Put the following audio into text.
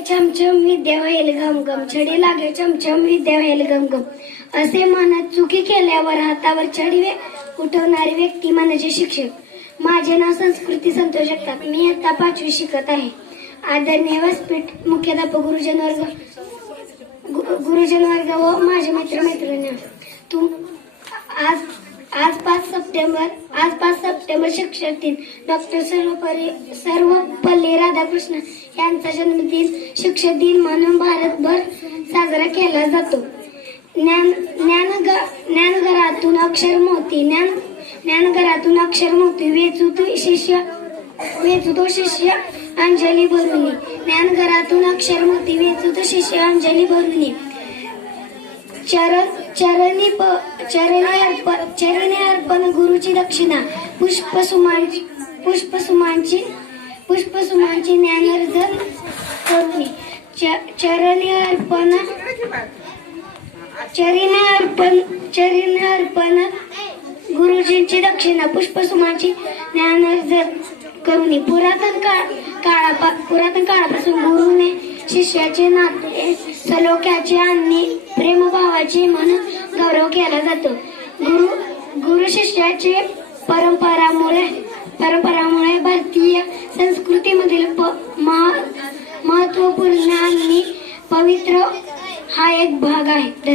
चमचम विद्या व्हायल गम छडी लागे चमचम विद्या व्हायल गम असे म्हणत चुकी केल्यावर हातावर छडी वे उठवणारी व्यक्ती मनाचे शिक्षक. माझे नाव संस्कृती संतोष जगताप. मी आता पाचवी शिकत आहे. आदरणीय व्यासपीठ मुख्याध्यापक गुरुजन वर्ग गुरुजन वर्ग व माझे मित्र मैत्रिणी तू सप्टेंबर आज पाच सप्टेंबर शिक्षक दिन डॉक्टर सर्वपल्ली सर्वपल्ली राधाकृष्ण यांचा जन्मदिन शिक्षक दिन म्हणून भारतभर साजरा केला जातो. ज्ञान ज्ञानग ज्ञानघरातून अक्षर मोती ज्ञान ज्ञानघरातून अक्षर मोती वेचूत शिष्य वेचूतो शिष्य अंजली भरुनी. ज्ञानघरातून अक्षर मोती वेचूत शिष्य अंजली भरुनी. चरण चरणी प चरणी अर्पण चरणी अर्पण गुरुची दक्षिणा. पुष्पसुमांची पुष्पसुमांची पुष्पसुमांची ज्ञानार्जन करुणी. च- चरणी अर्पण चरिणी अर्पण चरिणी अर्पण गुरुजींची दक्षिणा. पुष्पसुमाची ज्ञानर्जन करुणी. पुरातन काळ काळापा पुरातन काळापासून गुरुने शिष्याचे नाते सलोख्याचे आणि प्रेमभावाचे म्हणून गौरव केला जातो. गुरु गुरु शिष्याचे परंपरामुळे परंपरामुळे भारतीय संस्कृतीमधील प- महा- महत्त्वपूर्ण आणि पवित्र हा एक भाग आहे.